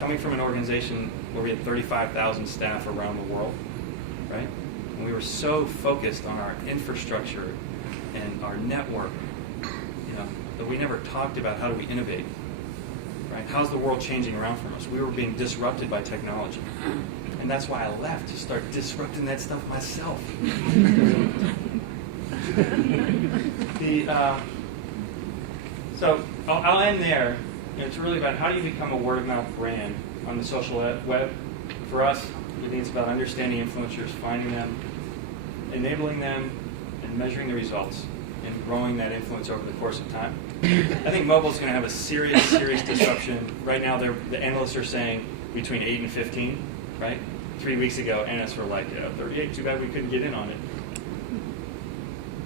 Coming from an organization where we had 35,000 staff around the world, right? And we were so focused on our infrastructure and our network, that we never talked about how do we innovate, right? How's the world changing around from us? We were being disrupted by technology. And that's why I left, to start disrupting that stuff myself. So I'll end there. It's really about how do you become a word-of-mouth brand on the social web. For us, I think it's about understanding influencers, finding them, enabling them, and measuring the results, and growing that influence over the course of time. I think mobile is going to have a serious disruption. Right now, the analysts are saying between 8 and 15, right? 3 weeks ago, analysts were like, 38, too bad we couldn't get in on it.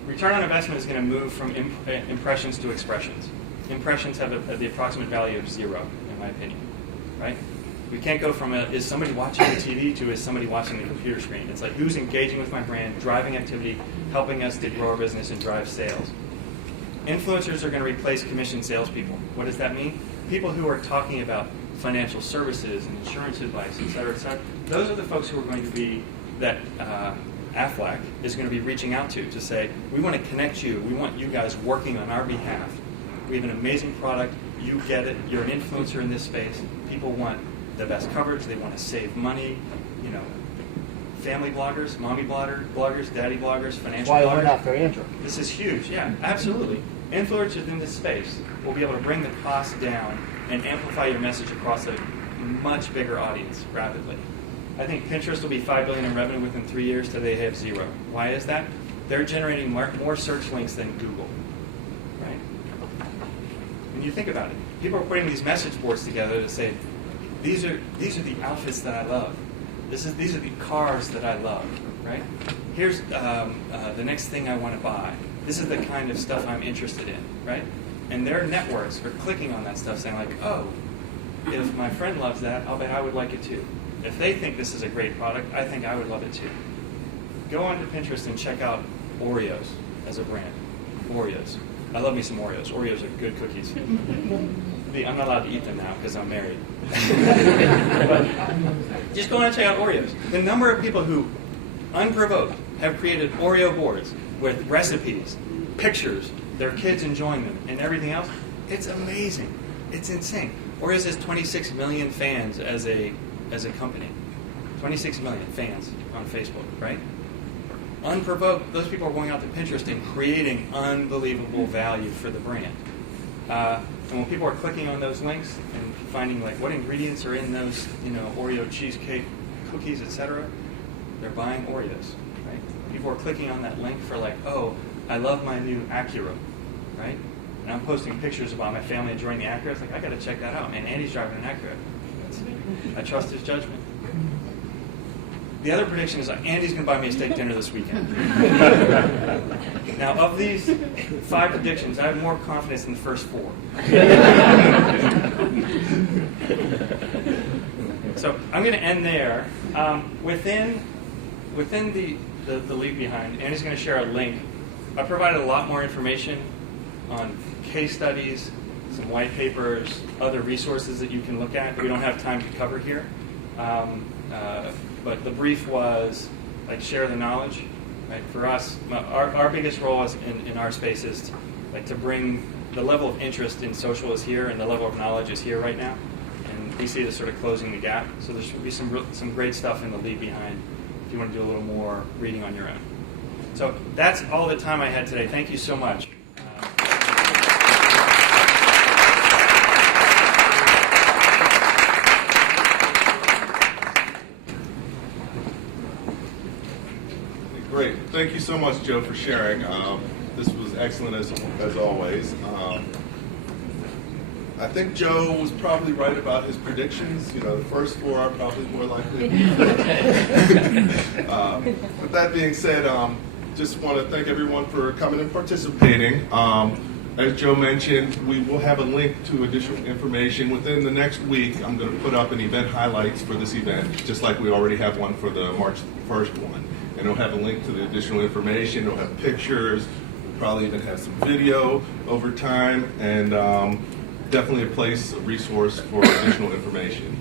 Return on investment is going to move from impressions to expressions. Impressions have the approximate value of 0, in my opinion, right? We can't go from is somebody watching the TV to is somebody watching the computer screen. It's like who's engaging with my brand, driving activity, helping us to grow our business and drive sales. Influencers are going to replace commissioned salespeople. What does that mean? People who are talking about financial services and insurance advice, et cetera, et cetera. Those are the folks who are going to be that AFLAC is going to be reaching out to say, we want to connect you. We want you guys working on our behalf. We have an amazing product. You get it. You're an influencer in this space. People want the best coverage. They want to save money. Family bloggers, mommy bloggers, daddy bloggers, financial bloggers. Why I went after Andrew. This is huge. Yeah, absolutely. Influencers in this space will be able to bring the cost down and amplify your message across a much bigger audience rapidly. I think Pinterest will be $5 billion in revenue within 3 years. Today they have 0. Why is that? They're generating more search links than Google. Right? When you think about it, people are putting these message boards together to say, these are the outfits that I love. These are the cars that I love. Right? Here's the next thing I want to buy. This is the kind of stuff I'm interested in. Right? And their networks are clicking on that stuff, saying like, oh, if my friend loves that, I'll bet I would like it too. If they think this is a great product, I think I would love it too. Go onto Pinterest and check out Oreos as a brand. Oreos. I love me some Oreos. Oreos are good cookies. I'm not allowed to eat them now because I'm married. But just go on and check out Oreos. The number of people who, unprovoked, have created Oreo boards with recipes, pictures, their kids enjoying them, and everything else, it's amazing. It's insane. Oreos has 26 million fans as a company. 26 million fans on Facebook, right? Unprovoked, those people are going out to Pinterest and creating unbelievable value for the brand. And when people are clicking on those links and finding like what ingredients are in those, Oreo cheesecake cookies, etc., they're buying Oreos, right? People are clicking on that link for like, oh, I love my new Acura, right? And I'm posting pictures about my family enjoying the Acura. It's like, I got to check that out, man. Andy's driving an Acura. I trust his judgment. The other prediction is Andy's going to buy me a steak dinner this weekend. Now, of these 5 predictions, I have more confidence in the first 4. So I'm going to end there. Within the leave behind, Andy's going to share a link. I provided a lot more information on case studies, some white papers, other resources that you can look at that we don't have time to cover here. But the brief was like share the knowledge. Right? For us, our biggest role is in our space is to bring the level of interest in social is here and the level of knowledge is here right now. And we see this sort of closing the gap. So there should be some great stuff in the leave behind if you want to do a little more reading on your own. So that's all the time I had today. Thank you so much. Great. Thank you so much, Joe, for sharing. This was excellent as always. I think Joe was probably right about his predictions. The first 4 are probably more likely. With that being said, just want to thank everyone for coming and participating. As Joe mentioned, we will have a link to additional information. Within the next week, I'm going to put up an event highlights for this event, just like we already have one for the March 1st one. And it'll have a link to the additional information. It'll have pictures. We'll probably even have some video over time. And definitely a resource for additional information.